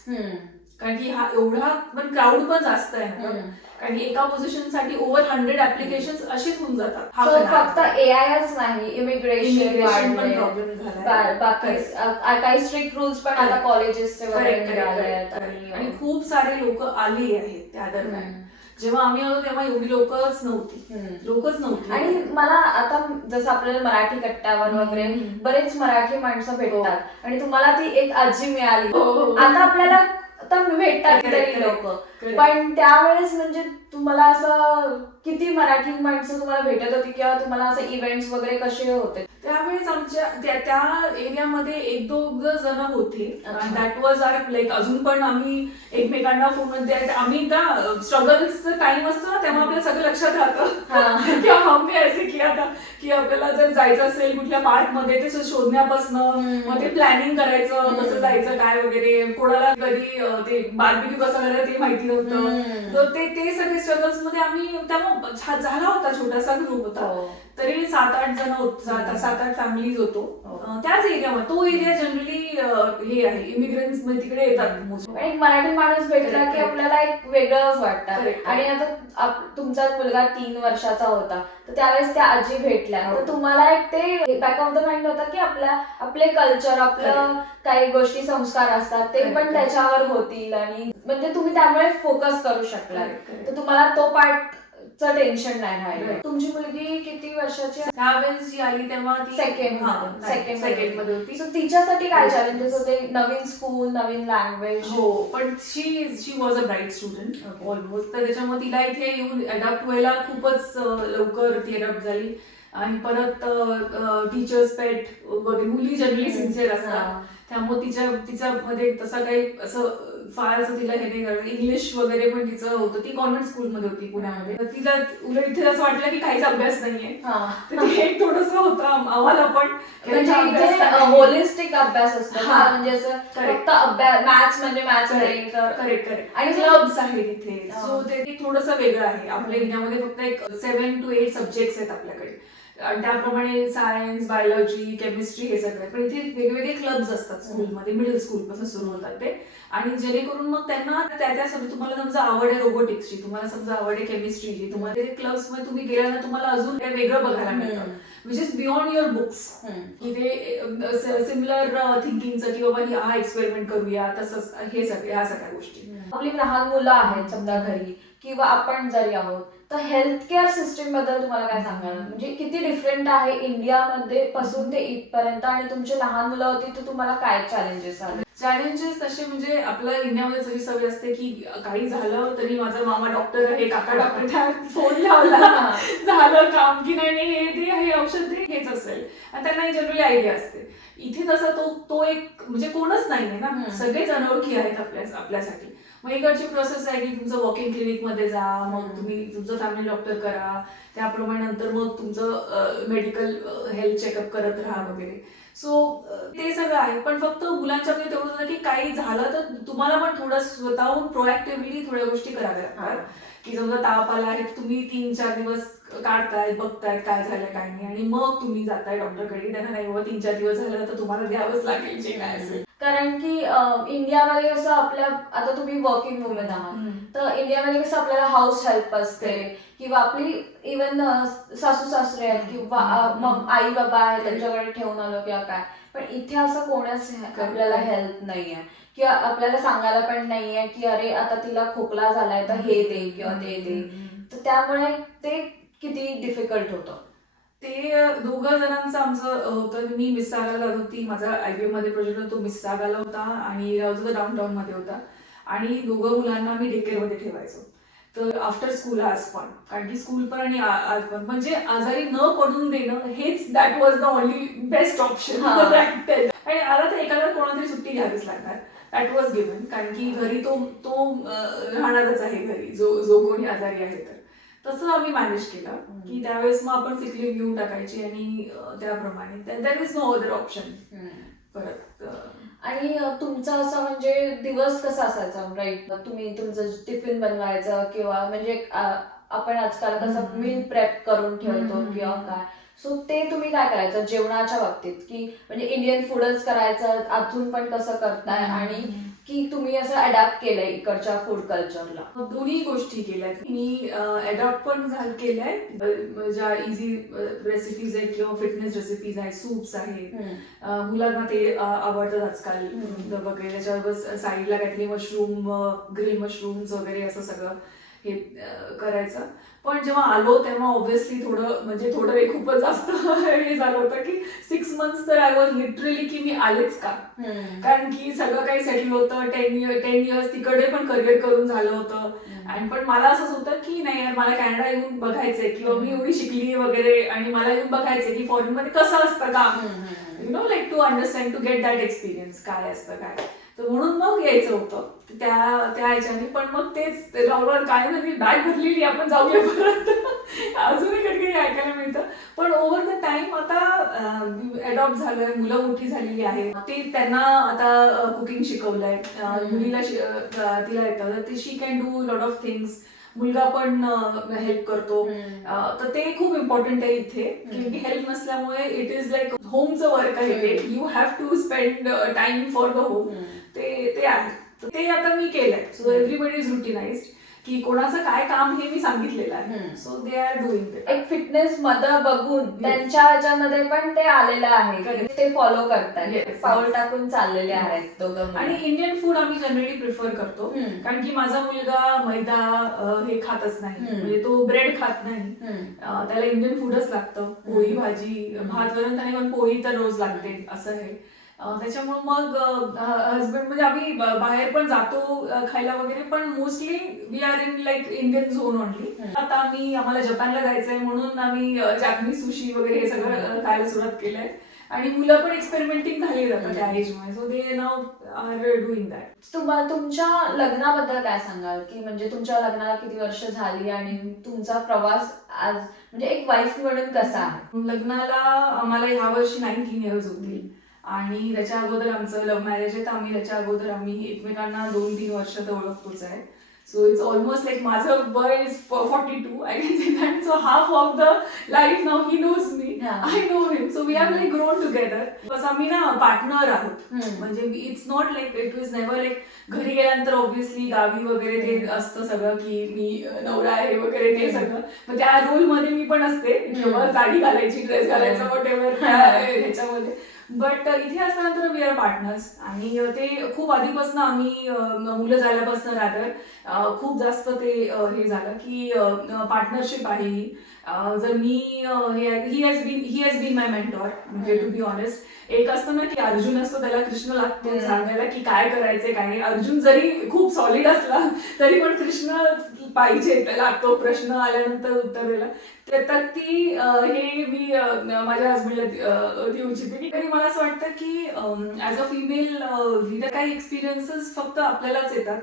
कारण की हा एवढा पण क्राऊड पण जास्त आहे ना, कारण की एका पोझिशनसाठी ओव्हर 100 ऍप्लिकेशन्स अशीच होऊन जातात. So, फक्त AIच नाही, इमिग्रेशन पण इमिग्रेशन प्रॉब्लेम झालाय. बाकी काही स्ट्रिक्ट रूल्स पण आता कॉलेजेसचे वगैरे निघाले आहेत आणि खूप सारे लोक आली आहेत त्या दरम्यान. जेव्हा आम्ही आलो तेव्हा एवढी लोकच नव्हती. आणि मला आता जसं आपल्याला मराठी कट्ट्यावर वगैरे बरेच मराठी माणसं भेटतात आणि तुम्हाला ती एक आजी मिळाली. आता आपल्याला आता भेटतात तरी लोक, पण त्यावेळेस म्हणजे तुम्हाला असं किती मराठी माणसं तुम्हाला भेटत होती किंवा तुम्हाला असं इव्हेंट्स वगैरे कसे होते? त्यावेळेस आमच्या त्या एरियामध्ये 1-2 जण होते. दॅट वॉज आर लाईक, अजून पण आम्ही एकमेकांना फोन आम्ही त्या स्ट्रगल्सचं टाइम असतो ना, तेव्हा आपल्याला सगळं लक्षात राहतं किंवा हमने ऐसे किया था की आपल्याला जर जायचं असेल कुठल्या पार्क मध्ये ते शोधण्यापासनं मग ते प्लॅनिंग करायचं, कसं जायचं काय वगैरे, कोणाला कधी ते बार्बिक्यू कसं करायचं ते माहिती नव्हतं. तर ते सगळे स्ट्रगल्स मध्ये आम्ही तेव्हा झाला होता, छोटासा ग्रुप होता. तरी 7-8 जण होतो, 7-8 फॅमिलीज होतो त्याच एरियामध्ये. तो एरिया जनरली हे आहे, इमिग्रंट्स तिकडे येतात. एक मराठी माणूस भेटला की आपल्याला एक वेगळंच वाटतं. आणि आता तुमचा मुलगा 3 वर्षाचा होता, तर त्यावेळेस त्या आजी भेटल्या, तर तुम्हाला एक ते बॅक ऑफ द माइंड होता की आपले कल्चर, आपलं काही गोष्टी संस्कार असतात ते पण त्याच्यावर होतील आणि म्हणजे तुम्ही त्यामुळे फोकस करू शकला, तर तुम्हाला तो पार्ट टेन्शन नाही राहिलं. तुमची मुलगी किती वर्षाची? त्यावेळेस जी आली तेव्हा ती सेकंड मध्ये होती. सो तिच्यासाठी काय चॅलेंजेस होते? नवीन स्कूल, नवीन लँग्वेज? हो, पण she was a bright student almost, तर त्याच्यामुळे तिला इथे येऊन अडॅप्ट व्हायला खूपच लवकर ती अडॅप्ट झाली. आणि परत टीचर्स पेट वगैरे, मुली जनरली सिन्सिअर असतात, त्यामुळे तिच्यामध्ये तसं काही असं फार असं तिला हे नाही करायचं. इंग्लिश वगैरे पण तिचं होतं, ती कॉन्व्हेंट स्कूलमध्ये होती पुण्यामध्ये, तर तिला उलट इथे असं वाटलं की काहीच अभ्यास नाहीये, तर ते एक थोडंसं होतं आम्हाला पण. म्हणजे होलिस्टिक अभ्यास असतो, म्हणजे असं फक्त अभ्यास, मॅथ्स म्हणजे मॅथ्स नाही. करेक्ट. आणि क्लब्स आहेत इथे, सो ते थोडंसं वेगळं आहे. आपल्या इंडियामध्ये फक्त एक 7 to 8 सब्जेक्ट्स आहेत आपल्याकडे, आणि त्याप्रमाणे सायन्स, बायोलॉजी, केमिस्ट्री हे सगळे, पण इथे वेगवेगळे क्लब्स असतात स्कूलमध्ये, मिडल स्कूल पासून सुरू होतात ते. आणि जेणेकरून मग त्यांना तुम्हाला समजा आवड आहे रोबोटिक्सची, तुम्हाला समजा आवड आहे केमिस्ट्रीची, तुम्हाला ते क्लब्स मध्ये तुम्ही गेल्यानंतर तुम्हाला अजून काही वेगळं बघायला मिळतं, which is beyond your books. की ते सिमिलर थिंकिंगचं, की बाबा हा एक्सपेरिमेंट करूया, तसंच ह्या सगळ्या गोष्टी. आपली लहान मुलं आहेत समजा घरी, किंवा आपण जरी आहोत, तर हेल्थ केअर सिस्टीम बद्दल तुम्हाला काय सांगाल? म्हणजे किती डिफरंट आहे इंडियामध्ये पासून ते इथपर्यंत, आणि तुमची लहान मुलं होती तर तुम्हाला काय चॅलेंजेस आले? चॅलेंजेस तसे म्हणजे आपल्या इंडियामध्ये सगळी सवय असते की काही झालं तरी माझा मामा डॉक्टर आहे, काका डॉक्टर आहे, फोन लावला झालं काम, की नाही हे दे, हे औषध दे, हेच असेल, आणि त्यांना जनरली आयडिया असते. इथे तसा तो एक म्हणजे कोणच नाहीये ना, सगळेच अनोळखी आहेत आपल्यासाठी. मग इकडची प्रोसेस आहे की तुमचं वॉक इन क्लिनिक मध्ये जा, मग तुम्ही तुमचं फॅमिली डॉक्टर करा, त्याप्रमाणे नंतर मग तुमचं मेडिकल हेल्थ चेकअप करत राहा वगैरे. सो ते सगळं आहे, पण फक्त मुलांच्या मध्ये तेवढं होतं की काही झालं तर तुम्हाला पण थोडं स्वतःहून प्रोएक्टिव्हली थोड्या गोष्टी कराव्या लागतात. की समजा ताप आला आहे, तुम्ही 3-4 दिवस काढतायत, बघतायत काय झालं काय नाही, आणि मग तुम्ही जाताय डॉक्टरकडे. त्यांना नाही बाबा 3-4 दिवस झालं तर तुम्हाला द्यावंच लागेल जे काय असेल. कारण की इंडियामध्ये कसं आता तुम्ही वर्किंग वुमन आहात, तर इंडियामध्ये कसं आपल्याला हाऊस हेल्प असते, किंवा आपली इवन सासू सासरे आहेत, किंवा मग आई बाबा आहेत त्यांच्याकडे ठेवून आलो किंवा काय. पण इथे असं कोणच आपल्याला हेल्प नाहीये, किंवा आपल्याला सांगायला पण नाहीये की अरे आता तिला खोकला झालाय तर हे दे किंवा ते दे. तर त्यामुळे ते किती डिफिकल्ट होतं. ते दोघं जणांचं आमचं होतं. मी मिस्सागाला होती, माझा IBM मध्ये प्रोजेक्ट होता, तो मिस्सागाला होता, आणि डाऊनटाऊन मध्ये होता. आणि दोघं मुलांना मी डेकेअर मध्ये ठेवायचो. तर आफ्टर स्कूल आज पण, कारण की स्कूल पण आणि आज पण, म्हणजे आजारी न पडून देणं हेच that was the only best option. आणि आला तर एकाला कोणातरी सुट्टी घ्यावीच लागणार, दॅट वॉज गिव्हन, कारण की घरी तो तो राहणारच आहे घरी, जो कोणी आजारी आहे. तर तसं आम्ही मॅनेज केलं की त्यावेळेस मग आपण सिक लीव्ह घेऊन टाकायची, आणि त्याप्रमाणे there is no other option परत. आणि तुमचा असं म्हणजे दिवस कसा असायचा, राईट? तुम्ही तुमचं टिफिन बनवायचं, किंवा म्हणजे आपण आजकाल कसं मील प्रेप करून ठेवतो किंवा काय, सो ते तुम्ही काय करायचं जेवणाच्या बाबतीत, की म्हणजे इंडियन फूडच करायचं अजून पण कसं करताय, आणि की तुम्ही असं अडॅप्ट केलंय इकडच्या फूड कल्चरला? दोन्ही गोष्टी केल्यात मी. अडॉप्ट पण केलंय, ज्या इझी रेसिपीज आहेत किंवा फिटनेस रेसिपीज आहेत, सूप्स आहेत, मुलांना ते आवडतात आजकाल वगैरे. त्याच्यावर साईडला काहीतरी मशरूम, ग्रिल मशरूम्स वगैरे असं सगळं हे करायचं. पण जेव्हा आलो तेव्हा ऑब्व्हियसली थोडं हे खूपच जास्त हे झालं होतं की 6 months तर आय वॉज लिटरली की मी आलेच का, कारण की सगळं काही सेटल होतं. 10 years तिकडे पण करिअर करून झालं होतं. आणि पण मला असंच होतं की नाही यार, मला कॅनडा येऊन बघायचंय, किंवा मी एवढी शिकली वगैरे, आणि मला येऊन बघायचंय की फॉरेन मध्ये कसं असतं काम, like to understand, to get that experience काय असतं काय. तर म्हणून मग यायचं होतं त्या ह्याच्याने. पण मग तेच राहुल काय म्हणजे बॅग भरलेली, आपण जाऊया परत. अजूनही कधी कधी ऐकायला मिळतं. पण ओव्हर द टाइम आता अडॉप्ट झालोय, मुलं मोठी झालेली आहेत, ते त्यांना आता कुकिंग शिकवलंय. मुलीला तिला येतं, तर she can do lot of things. मुलगा पण हेल्प करतो. तर ते खूप इम्पॉर्टंट आहे इथे, की हेल्प नसल्यामुळे इट इज लाईक होमचं वर्क आहे ते. You have to spend time for the home. ते आहे. तर ते आता मी केलंय. सो एव्हरीबडी इज रुटिनाइज्ड, की कोणाचं काय काम हे मी सांगितलेलं आहे. So they R doing it. एक फिटनेस मदर बघून त्यांच्या ह्याच्यामध्ये पण ते आलेलं आहे, की ते फॉलो करतात, पाऊल टाकून चाललेले आहेत दोघं. आणि इंडियन फूड आम्ही जनरली प्रिफर करतो, कारण की माझा मुलगा मैदा हे खातच नाही, म्हणजे तो ब्रेड खात नाही. त्याला इंडियन फूडच लागतं, पोळी भाजी भात वरण, त्याने पण पोळी तर रोज लागते असं आहे. त्याच्यामुळे मग हसबंड म्हणजे आम्ही बाहेर पण जातो खायला वगैरे, पण mostly we are in like Indian zone only. आता आम्हाला जपानला जायचंय म्हणून आम्ही जॅपनीज सुशी वगैरे हे सगळं खायला सुरुवात केलंय. आणि मुलं पण एक्सपेरिमेंटिंग झाली जातात त्या एजमध्ये, so they now are doing that. तुमच्या लग्नाबद्दल काय सांगाल, की म्हणजे तुमच्या लग्नाला किती वर्ष झाली, आणि तुमचा प्रवास आज म्हणजे एक वाईफ म्हणून कसा आहे? लग्नाला आम्हाला ह्या वर्षी 19 years होतील, आणि त्याच्या अगोदर आमचं लव्ह मॅरेज आहे. तर त्याच्या अगोदर आम्ही एकमेकांना 2-3 वर्ष तर ओळखतोच आहे. सो इट्स ऑलमोस्ट लाईक माझं वय is 42, I can say that. So half of the life now he knows me, I know him. So we have like grown together. बस आम्ही ना पार्टनर आहोत, म्हणजे it's not like it was never like घरी गेल्यानंतर obviously गावी वगैरे ते असतं सगळं की मी नवरा आहे वगैरे ते सगळं. मग त्या रोल मध्ये मी पण असते, किंवा साडी घालायची, ड्रेस घालायचा, वॉट एव्हर ह्याच्यामध्ये. बट इथे असल्यानंतर वी आर पार्टनर्स, आणि ते खूप आधीपासून आम्ही मुलं झाल्यापासून राहतं खूप जास्त ते हे झालं की पार्टनरशिप आहे ही. जर मी he has been my mentor, म्हणजे टू बी ऑनेस्ट. एक असतं ना की अर्जुन असतो, त्याला कृष्ण लागतो सांगायला की काय करायचंय काय नाही. अर्जुन जरी खूप सॉलिड असला तरी पण कृष्ण पाहिजे, लागतो प्रश्न आल्यानंतर उत्तर द्यायला. तर ती हे मी माझ्या हसबंडला देऊ इच्छिते. की मला असं वाटतं की ऍज अ फिमेल इथं काही एक्सपिरियन्सेस फक्त आपल्यालाच येतात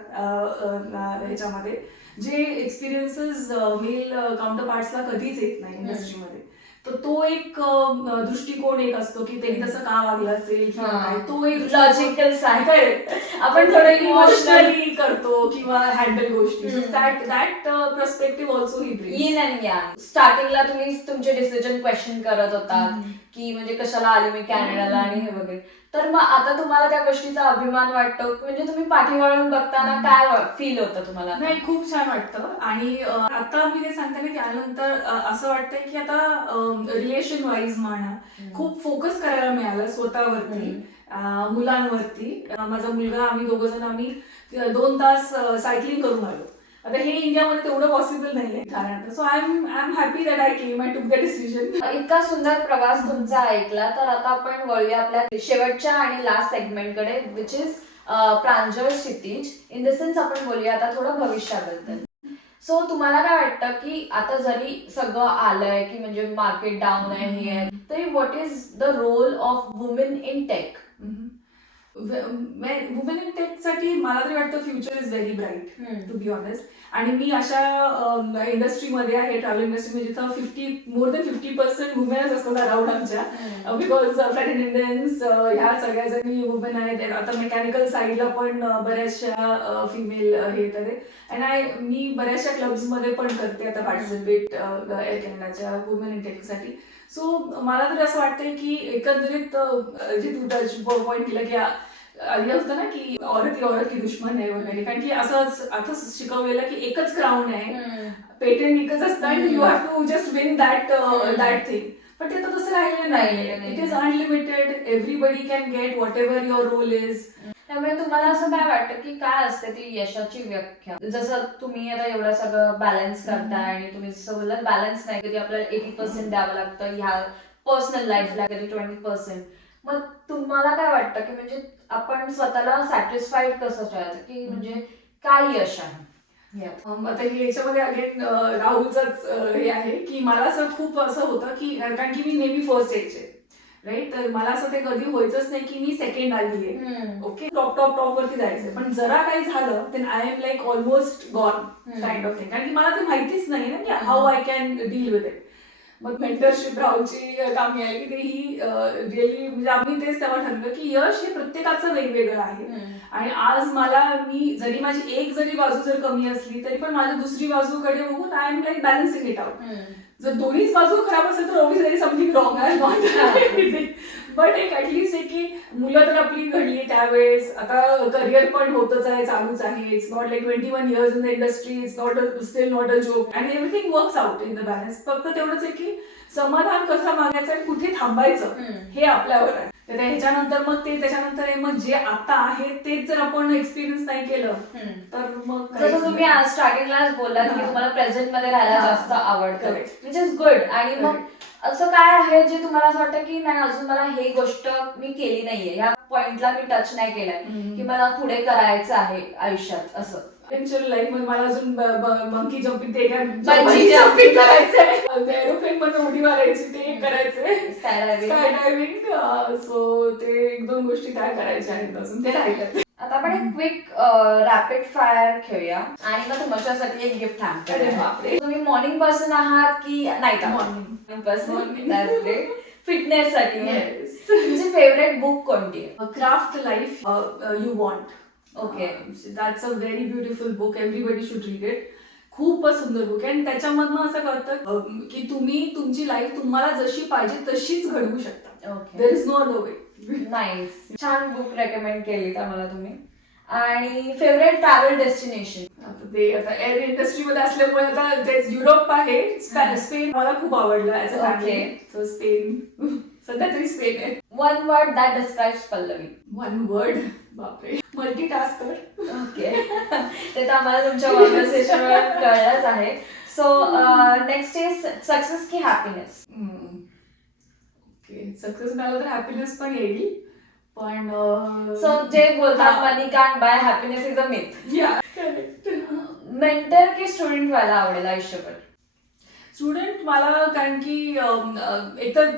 ह्याच्यामध्ये, जे एक्सपिरियन्सेस मेल काउंटर पार्ट्सला कधीच येत नाही इंडस्ट्रीमध्ये. तर तो एक दृष्टिकोन एक असतो की त्यांनी तसं का वागलं असेल किंवा काय, तो एक लॉजिकल साईड Correct. आपण थोडं इमोशनल इमोशनली करतो किंवा हँडल गोष्टी. हम्म. That perspective also he brings. N and Yang. स्टार्टिंगला तुम्ही तुमचे डिसिजन क्वेश्चन करत होतात की म्हणजे कशाला आली मी कॅनडाला आणि हे वगैरे, तर मग आता तुम्हाला त्या गोष्टीचा अभिमान वाटतो, म्हणजे तुम्ही पाठी वळून बघताना काय फील होतं तुम्हाला? नाही, खूप छान वाटतं. आणि आता मी ते सांगते ना की त्यानंतर असं वाटतंय की आता रिलेशन वाईज म्हणा खूप फोकस करायला मिळालं स्वतःवरती, मुलांवरती. माझा मुलगा, आम्ही दोघं जण आम्ही 2 तास सायकलिंग करून आलो. आता हे इंडियामध्ये तेवढं पॉसिबल नाहीये कारण. So I am happy that I came I took the decision. इतका सुंदर प्रवास तुमचा ऐकला, तर आता आपण वळूया आपल्या शेवटच्या आणि लास्ट सेगमेंटकडे, विच इज प्रांजळ क्षितिज. इन द सेन्स आपण बोलूया आता थोडं भविष्याबद्दल. सो तुम्हाला काय वाटतं की आता जरी सगळं आलंय की म्हणजे मार्केट डाऊन आहे, हे आहे, तरी what is the role of women in tech? Women in tech साठी मला तरी वाटतं future is very bright, to be honest. आणि मी अशा इंडस्ट्रीमध्ये आहे, ट्रॅव्हल इंडस्ट्री, जिथं मोर दॅन 50% वुमेनच असतात अराउंड आमच्या. बिकॉज फ्लाईट अटेंडन्स ह्या सगळ्या जणी वुमेन आहेत. आता मेकॅनिकल साईडला पण बऱ्याचशा फिमेल हे तर. अँड मी बऱ्याचशा क्लब्स मध्ये पण करते आता पार्टिसिपेट एअर कॅनडाच्या वुमेन इन टेक साठी. सो मला तर असं वाटतंय की एकंदरीत जे तू टच पॉईंट केला की आधी असतं ना की औरत ही औरत की दुश्मन आहे वगैरे, कारण की असं आता शिकवलेलं की एकच क्राऊन आहे, पेटंट एकच असतं आणि you have to just win that thing. पण ते तर तसं राहिलेलं नाहीये. It is unlimited. Everybody can get whatever your role is. त्यामुळे तुम्हाला असं काय वाटतं की काय असते ती यशाची व्याख्या? जसं तुम्ही आता एवढं सगळं बॅलन्स करताय आणि तुम्ही जसं बोललात बॅलन्स नाही, कधी आपल्याला 80% द्यावं लागतं ह्या पर्सनल लाईफला, कधी 20%. मग तुम्हाला काय वाटतं की म्हणजे आपण स्वतःला सॅटिस्फाईड कसं ठेवायचं, की म्हणजे काय यश आहे यात? आता याच्यामध्ये अगेन राहुलचंच हे आहे की मला असं खूप असं होतं की कारण की मी नेहमी फर्स्ट यायचे, राईट. तर मला असं ते कधी व्हायचंच नाही की मी सेकंड आली आहे. ओके, टॉप वरती जायचं. पण जरा काही झालं तर I am like almost gone kind of thing. कारण की मला ते माहितीच नाही ना की how I can deal with it. मग मेंटरशिप राहुलची कामी आली की ते ही रिअली, म्हणजे आम्ही तेच तेव्हा ठरलं की यश हे प्रत्येकाचं वेगवेगळं आहे. आणि आज मी जरी माझी एक जरी बाजू जर कमी असली तरी पण माझी दुसरी बाजूकडे बघून I am like balancing it out. जर दोन्हीच बाजू खराब असेल तर ऑब्व्हियसली समथिंग रॉंग आहे. बट एक ऍटलिस्ट आहे की मुलं तर आपली घडली त्यावेळेस, आता करिअर पण होतच आहे, चालूच आहे. It's not like 21 years in the industry, it's still not a joke, and everything works out in the balance. फक्त तेवढंच आहे की समाधान कसं मागायचं आणि कुठे थांबायचं हे आपल्यावर आहे. तर ह्याच्यानंतर त्याच्यानंतर मग जे आता आहे तेच जर आपण एक्सपिरियन्स नाही केलं तर मग जसं तुम्ही स्टार्टिंगलाच बोललात की तुम्हाला प्रेझेंट मध्ये राहायला जास्त आवडतं, विच इज गुड. आणि मग असं काय आहे जे तुम्हाला असं वाटतं की नाही अजून मला हे गोष्ट मी केली नाहीये, ह्या पॉइंटला मी टच नाही केलाय, की मला पुढे करायचं आहे आयुष्यात असं? लाईफ मध्ये मला अजून मंकी जम्पिंग ते Bungee जम्पिंग करायचंय, एरोप्लेन मध्ये उडी मारायची ते करायचंय, Skydiving. Sky diving. सो ते 1-2 गोष्टी काय करायच्या आहेत अजून, ते राहिलं. आता आपण एक क्विक रॅपिड फायर खेळूया आणि मग तुमच्यासाठी एक गिफ्ट अरे बापरे. तुम्ही मॉर्निंग पर्सन आहात की नाईट Morning. पर्सन? फिटनेस साठी Yes. तुमची फेवरेट बुक कोणती आहे? Craft life you want. Okay. That's a very beautiful book. Everybody should read it. खूपच सुंदर बुक आहे. आणि त्याच्यामधनं असं कळतं की तुम्ही तुमची लाईफ तुम्हाला जशी पाहिजे तशीच घडवू शकता. Okay. There is no other way. Nice. छान बुक रेकमेंड केली आम्हाला तुम्ही. आणि फेवरेट ट्रॅव्हल डेस्टिनेशन? आता एअर इंडस्ट्रीमध्ये असल्यामुळे आता तेच युरोप आहे. स्पेन मला खूप आवडलं as a family. So Spain, सध्या तरी स्पेन आहे. One word that describes Pallavi? One word, बापरे, मल्टीटास्कर. ओके. ते तर आम्हाला तुमच्या कॉन्व्हर्सेशनवर कळलंच आहे. सो नेक्स्ट इज सक्सेस की हॅपीनेस? ओके, सक्सेस मिळालं तर हॅपीनेस पण येईल. पण सो जे बोलतात money can buy happiness is a myth. Yeah, correct. Mentor की स्टुडंट व्हायला आवडेल आयुष्यभर? स्टुडंट मला, कारण की एकतर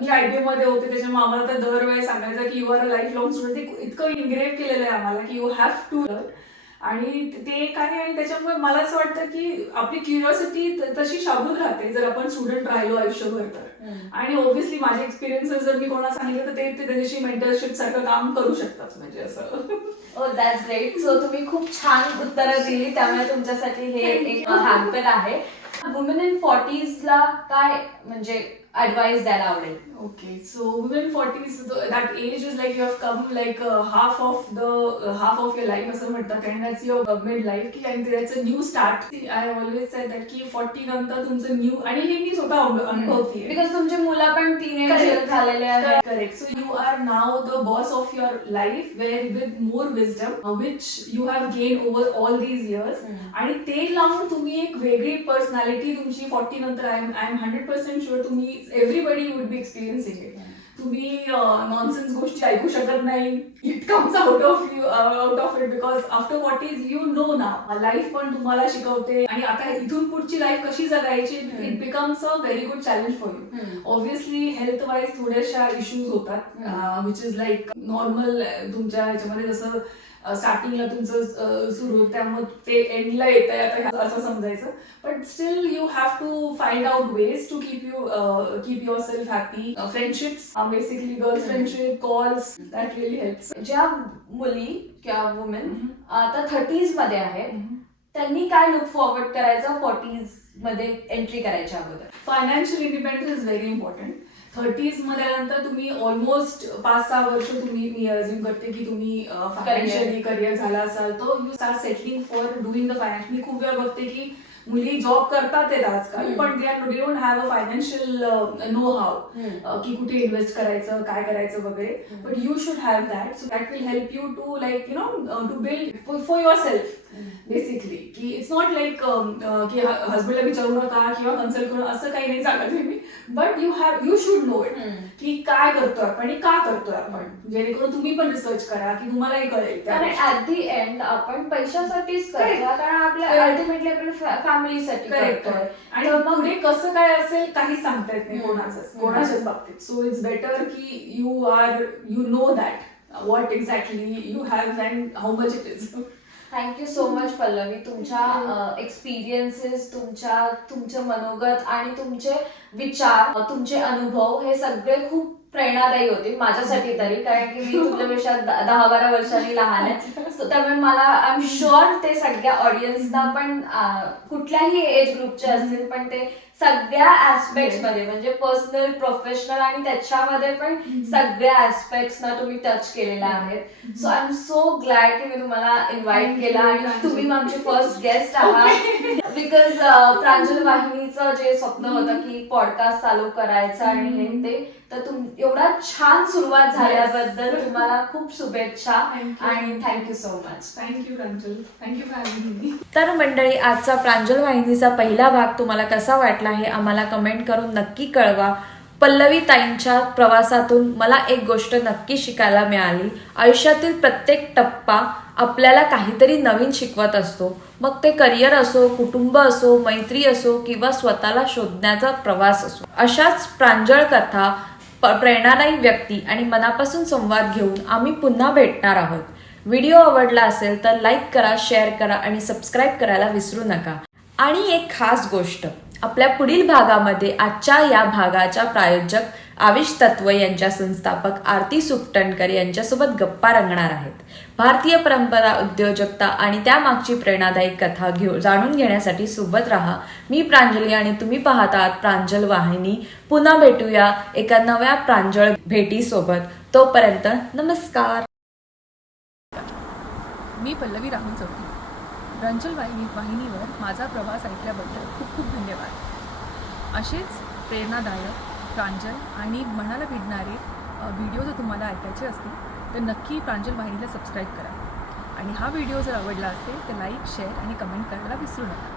मी IBM मध्ये होते त्याच्यामुळे आम्हाला तर दरवेळेस सांगायचं की you are a life long student. ते इतकं इनग्रेव्ह केलेलं आहे आम्हाला की यू हॅव टू लर्न. आणि ते एक आहे. आणि त्याच्यामुळे मला असं वाटतं की आपली क्युरिओसिटी तशी शाबूत राहते जर आपण स्टुडंट राहिलो आयुष्यभर तर. आणि ऑब्व्हियसली माझे एक्सपिरियन्सेस जर मी कोणाला सांगितलं तर ते त्याच्याशी मेंटरशिप सारखं काम करू शकतात म्हणजे असं. ओ दॅट्स ग्रेट. सो तुम्ही खूप छान उत्तरं दिली, त्यामुळे तुमच्यासाठी हे एक हॅम्पर आहे. वुमेन इन 40s ला काय म्हणजे ऍडवाइस द्यायला आवडेल? Okay, so women 40s, that age is like you have come like half of your life असं म्हणतात, and that's your mid life and that's a new start. I have always said that की 40 नंतर तुमचं new, आणि हे मी स्वतः अनुभवतीये. Because तुमची मुलं पण टीनेजर झालेले आहेत. Correct. So you are now the boss of your life, where with more wisdom, which you have gained over all these years. आणि ते लावून तुम्ही एक वेगळी पर्सनॅलिटी तुमची 40 नंतर, आय एम 100% शुअर तुम्ही everybody would be experiencing it. तुम्ही नॉनसेन्स गोष्टी ऐकू शकत नाही. It comes out of it because after 40s you know ना. लाईफ पण तुम्हाला शिकवते, आणि आता इथून पुढची लाईफ कशी जगायची, it becomes a very good challenge for you. Obviously health wise थोड्याशा इश्यूज होतात, विच इज लाईक नॉर्मल. तुमच्या ह्याच्यामध्ये जसं स्टार्टिंगला तुमचं सुरू होतं, त्यामुळे ते एंडला येत आहे आता असं समजायचं. But still you have to find out ways to keep yourself happy. Friendships, basically girls friendship, calls, that really helps. ज्या मुली किंवा वुमेन आता 30s मध्ये आहेत, त्यांनी काय लुक फॉरवर्ड करायचं 40s मध्ये एंट्री करायच्या अगोदर? Financial independence is very important. 30s मध्ये आल्यानंतर तुम्ही ऑलमोस्ट 5-6 वर्ष तुम्ही, मी अज्युम करते की तुम्ही फायनान्शियली करिअर झाला असाल, तर you start settling for doing the finance. मी खूप वेळा बघते की मुली जॉब करतात आहेत आजकाल, पण they don't have a financial know how की कुठे इन्व्हेस्ट करायचं, काय करायचं वगैरे. But you should have that. So that will help you to like to build for yourself basically. की इट्स नॉट लाईक की हजबंडला विचारू नका किंवा कन्सल्ट करू, असं काही नाही सांगत मी. But you should know it की काय करतोय आपण आणि का करतोय आपण, जेणेकरून तुम्ही पण रिसर्च करा की तुम्हालाही कळेल. कारण ऍट दी एंड आपण पैशासाठीच करतो, कारण आपल्या अल्टिमेटली आपण फॅमिलीसाठी करतोय. आणि पुढे कसं काय असेल काही सांगता येत नाही कोणाच्याच बाबतीत. सो इट्स बेटर की you know that what exactly you have and how much it is. Thank you so much Pallavi. तुमच्या एक्सपिरियन्सेस, तुमचं मनोगत आणि तुमचे विचार, तुमचे अनुभव हे सगळे खूप प्रेरणादायी होते माझ्यासाठी तरी, कारण की मी तुमच्यापेक्षा 10-12 वर्षांनी लहान आहे. त्यामुळे मला आय एम शुअर ते सगळ्या ऑडियन्सना पण, कुठल्याही एज ग्रुपचे असतील, पण ते सगळ्या ऍस्पेक्ट्स मध्ये म्हणजे पर्सनल, प्रोफेशनल आणि त्याच्यामध्ये पण सगळ्या ऍस्पेक्ट्स ना तुम्ही टच केलेला आहे. So I am so glad की मी तुम्हाला इन्व्हाइट केला आणि तुम्ही आमचे फर्स्ट गेस्ट आहात. बिकॉज प्रांजल वाहिनीचं जे स्वप्न होतं की पॉडकास्ट चालू करायचं आणि हे ते, तर एवढा छान सुरुवात झाल्याबद्दल तुम्हाला खूप शुभेच्छा आणि thank you so much. Thank you Pranjal, thank you for having me. तर मंडळी, आजचा प्रांजल वाहिनीचा पहिला भाग तुम्हाला कसा वाटला हे आम्हाला कमेंट करून नक्की कळवा. पल्लवी ताईंच्या प्रवासातून मला एक गोष्ट नक्की शिकायला मिळाली. आयुष्यातील प्रत्येक टप्पा आपल्याला काहीतरी नवीन शिकवत असतो. मग ते करिअर असो, कुटुंब असो, मैत्री असो किंवा स्वतःला शोधण्याचा प्रवास असो. अशाच प्रांजळ कथा, प्रेरणादायी व्यक्ती आणि मनापासून संवाद घेऊन आम्ही पुन्हा भेटणार आहोत. व्हिडिओ आवडला असेल तर लाईक करा, शेअर करा आणि सबस्क्राईब करायला विसरू नका. आणि एक खास गोष्ट, आपल्या पुढील भागामध्ये आजच्या या भागाच्या प्रायोजक आविष तत्व यांच्या संस्थापक आरती सुकटणकर यांच्यासोबत गप्पा रंगणार आहेत. भारतीय परंपरा, उद्योजकता आणि त्यामागची प्रेरणादायी कथा जाणून घेण्यासाठी सोबत राहा. मी प्रांजली आणि तुम्ही पाहत आहात प्रांजल वाहिनी. पुन्हा भेटूया एका नव्या प्रांजळ भेटीसोबत. तोपर्यंत नमस्कार. मी पल्लवी राहुल चौधरी. प्रांजल वाहिनीवर माझा प्रवास ऐकल्याबद्दल खूप खूप धन्यवाद. असेच प्रेरणादायक, प्रांजल आणि मनाला भिडणारे व्हिडिओ जर तुम्हाला ऐकायचे असतील तर नक्की प्रांजल वाहिनीला सबस्क्राईब करा. आणि हा व्हिडिओ जर आवडला असेल तर लाईक, शेअर आणि कमेंट करायला विसरू नका.